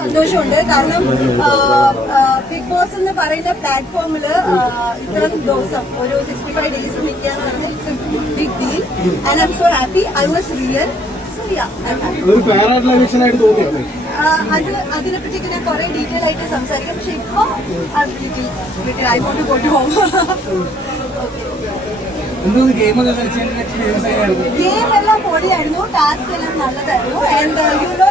സന്തോഷമുണ്ട്. കാരണം big boss എന്ന് പറയുന്ന പ്ലാറ്റ്ഫോമിൽ ഇത്രയും ദിവസം ഒരു സിക്സ്റ്റി ഫൈവ് ഡേയ്സ് നിൽക്കുക എന്ന് പറഞ്ഞാൽ it's big deal and I'm so happy I was real അത് അതിനെ പറ്റി ഞാൻ കുറെ ഡീറ്റെയിൽ ആയിട്ട് സംസാരിക്കാം. പക്ഷെ ഇപ്പൊ I won't go to home game എല്ലാം പൊളിയായിരുന്നു. ടാസ്ക് എല്ലാം നല്ലതായിരുന്നു. ആൻഡ് യു നോ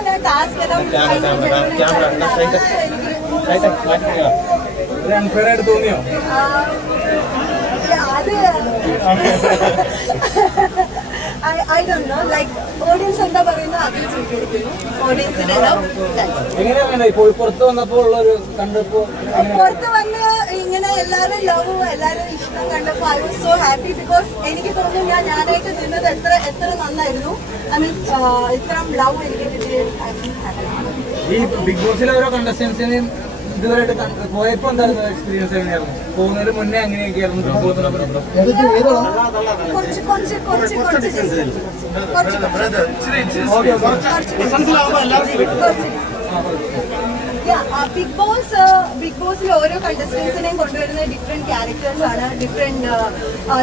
അൺഫെയർ ആയിട്ട് തോന്നിയോ I don't know like audience എന്താ പറയുന്നത് അത് സ്വീകരിക്കുന്നു ഓഡിയൻസിന്റെ പുറത്ത് വന്നപ്പോൾ പുറത്ത് വന്ന് എല്ലാവരും ലവും എല്ലാവരും ഇഷ്ടം കണ്ടപ്പോൾ I was so happy because എനിക്ക് തോന്നുന്നു ഞാൻ ഞാനായിട്ട് നിന്നത് എത്ര എത്ര നന്നായിരുന്നു. ഐ മീൻ ഇത്രയും ലവ് എനിക്ക് കിട്ടിയത് ഈ ബിഗ് ബോസിൽ ഓരോ കണ്ടസ്റ്റൻസിനെയും കണ്ട- പോയപ്പോ എന്തായിരുന്നു എക്സ്പീരിയൻസ് എങ്ങനെയായിരുന്നു? പോകുന്നതിന് മുന്നേ അങ്ങനെയൊക്കെയായിരുന്നു Big Boss Big Boss Big ബോസിൽ ഓരോ കണ്ടസ്റ്റൻസിനെയും കൊണ്ടുവരുന്ന ഡിഫറെന്റ് ക്യാരക്ടേഴ്സ് ആണ് different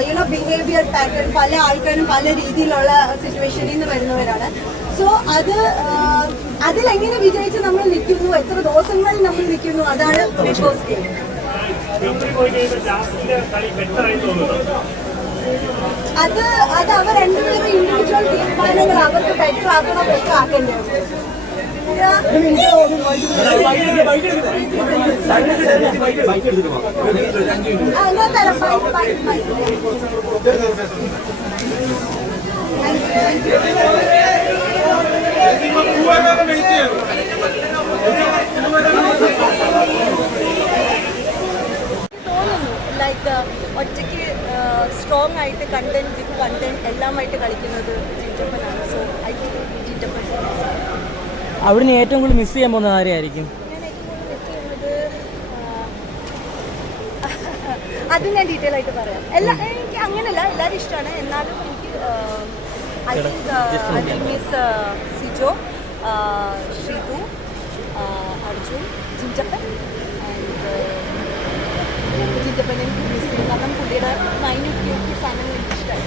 you know behaviour pattern പല ആൾക്കാരും പല രീതിയിലുള്ള സിറ്റുവേഷനിൽ നിന്ന് വരുന്നവരാണ്. സോ അത് അതിലെങ്ങനെ വിജയിച്ച് നമ്മൾ നിൽക്കുന്നു എത്ര ദിവസങ്ങളിൽ നമ്മൾ നിൽക്കുന്നു അതാണ് ബിഗ് ബോസ് ഗെയിം അത് അത് അവർ രണ്ടുപേരും ഇൻഡിവിജ്വൽ തീരുമാനങ്ങൾ അവർക്ക് ബെറ്റർ ആക്കണം ബെറ്റർ ആക്കേണ്ടത് ലൈക്ക് ഒറ്റയ്ക്ക് സ്ട്രോങ് ആയിട്ട് കണ്ടന്റ് വിത്ത് കണ്ടന്റ് എല്ലാമായിട്ട് കളിക്കുന്നത് ജിറ്റപ്പനാണ് സോ ഐ തിങ്ക് ജിറ്റപ്പൻ അവിടുന്ന് ഏറ്റവും കൂടുതൽ മിസ് ചെയ്യാൻ പോകുന്നത് ആരെയായിരിക്കും? അത് ഞാൻ ഡീറ്റെയിൽ ആയിട്ട് പറയാം. എല്ലാ എനിക്ക് അങ്ങനെയല്ല എല്ലാവരും ഇഷ്ടമാണ്. എന്നാലും എനിക്ക് I think I think miss Sijo Sreethu Arjun Jinchappan and എനിക്ക് മിസ് ചെയ്യും. കാരണം പുള്ളിയുടെ മൈൻഡ് ക്യൂട്ട് സാധനങ്ങൾ എനിക്ക് ഇഷ്ടമായി.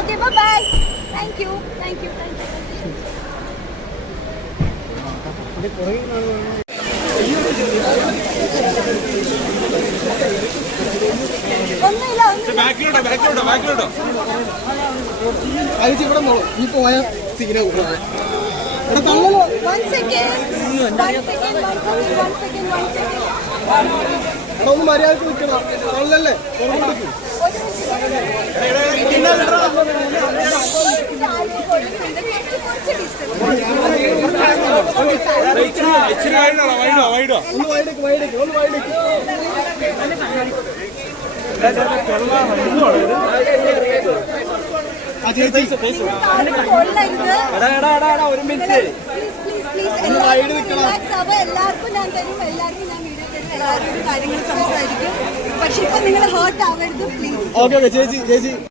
Okay bye thank you thank you thank you second, one second, one second, one second. എടാ ഒന്ന് മര്യാദയ്ക്ക് നിൽക്കണം തള്ളല്ലേ പുറകോട്ടേക്ക് ഒന്ന് വൈഡേക്ക് വൈഡേക്ക് ഒന്ന് വൈഡേക്ക് ആ ചേച്ചി ഒരു മിനിറ്റ് എല്ലാവർക്കും ഞാൻ തരും എല്ലാവർക്കും ഞാൻ വീഡിയോ കാര്യങ്ങൾ പക്ഷെ ഇപ്പൊ നിങ്ങൾ ഹേർട്ട് ആവരുത് പ്ലീസ് ഓക്കെ ചേച്ചി ചേച്ചി.